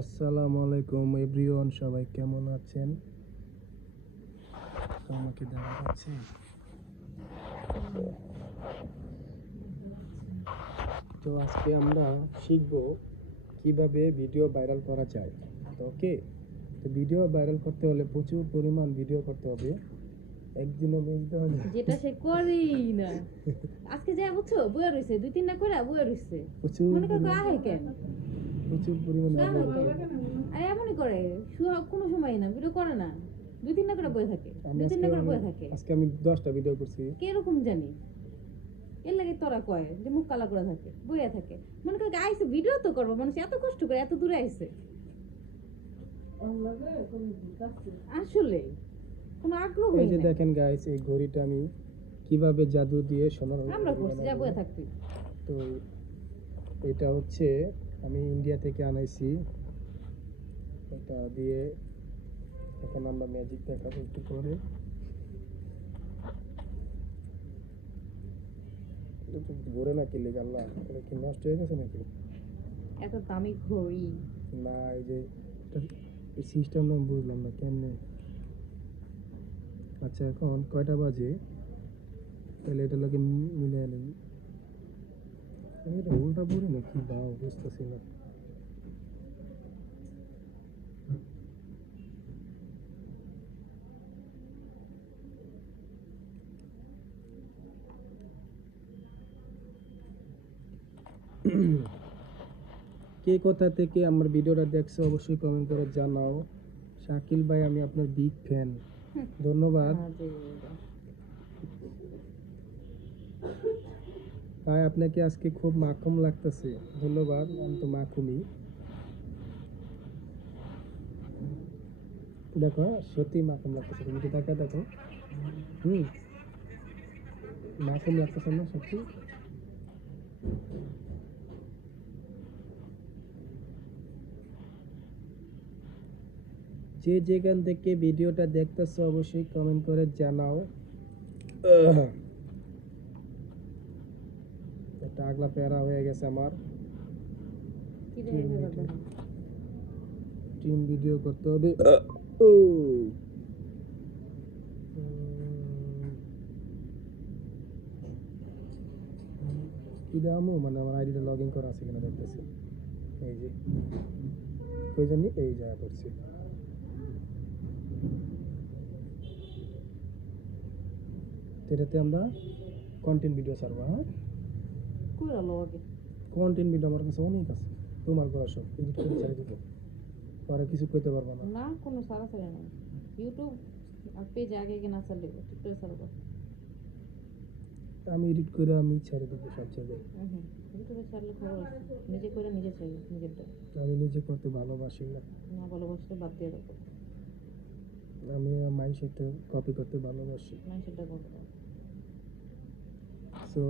আসসালামু আলাইকুম এভরিওয়ান, সবাই কেমন আছেন? আমাকে দেখা যাচ্ছে? তো আজকে আমরা শিখব কিভাবে ভিডিও ভাইরাল করা যায়। তো ওকে, তো ভিডিও ভাইরাল করতে হলে প্রচুর পরিমাণ ভিডিও করতে হবে, একদিনও মিস দেওয়া যাবে যেটা সে করেই না। আজকে যা বুঝছো বইয়া রইছে, দুই তিনটা করে বইয়া রইছে। প্রচুর মনে করে আহে কেন প্রচুর পরিমাণে আহে কেন? আরে এমনই করে, কোনো সময় না ভিডিও করে না, দুই তিনটা করে বইয়া থাকে, দুই তিনটা করে বইয়া থাকে। আজকে আমি 10টা ভিডিও করছি। কিরকম জানি এর লাগে তোরা কয় যে মুখ কালা করে থাকে, বইয়া থাকে। মনে করে আইসে ভিডিও তো করবো, মানুষ এত কষ্ট করে এত দূরে আইসে, আসলে কোনো আগ্রহ এই যে দেখেন গাইস, এই ঘড়িটা আমি কিভাবে জাদু দিয়ে সোনার আমরা করছি যা বইয়া থাকবি। তো এটা হচ্ছে আমি ইন্ডিয়া থেকে আনাইছি, এটা দিয়ে এখন আমরা ম্যাজিক দেখাবো একটু করে। ঘুরে না কি লেগে আল্লাহ, এটা কি নষ্ট হয়ে গেছে নাকি? এত দামি ঘড়ি না, এই যে এই সিস্টেমটা আমি বুঝলাম না কেমনে। আচ্ছা, এখন কয়টা বাজে? তাহলে এটা লোকে মিলে নেই, এটা উল্টা পড়ে না কি দাও বুঝতেছি না। কে কোথা থেকে আমার ভিডিওটা দেখছো অবশ্যই কমেন্ট করে জানাও। শাকিল ভাই, আমি আপনার বিগ ফ্যান, ধন্যবাদ ভাই। আপনাকে আজকে খুব মাখুম লাগতেছে, ধন্যবাদ। আমি তো মাখুমই, দেখো সত্যি মাখুম লাগতেছে, তুমি কি টাকা দেখো। মাখুম লাগতেছে না সত্যি? যে যেখান থেকে ভিডিওটা দেখতেছো অবশ্যই কমেন্ট করে জানাও। একটা আগলা প্যারা হয়ে গেছে আমার। টিম ভিডিও করতে হবে। কি দামও মানে আমার আইডিটা লগ ইন করা আছে কিনা দেখতেছি। এই যে কই জানি এই জায়গা করছি। এটাতে আমরা কন্টেন্ট ভিডিও ছাড়বো। হ্যাঁ, কন্টেন্ট ভিডিও আমার কাছে অনেক আছে, তোমার করা সব এডিট করে ছেড়ে দিব, পরে কিছু করতে পারবো না। না কোনো সারা সারা নাই, ইউটিউব আর পেজ আগে না চালবে, টিকটক চালবে। আমি এডিট করে আমি ছেড়ে দেবো সব জায়গায়। ইউটিউবে ছাড়লে খবর আছে, নিজে করে নিজে চাই, নিজেরটা। আমি নিজে করতে ভালোবাসি না, না ভালোবাসলে বাদ দিয়ে দেবো। আমি মাইন্ডসেটটা কপি করতে ভালোবাসি। মাইন্ডসেটটা করতে। সো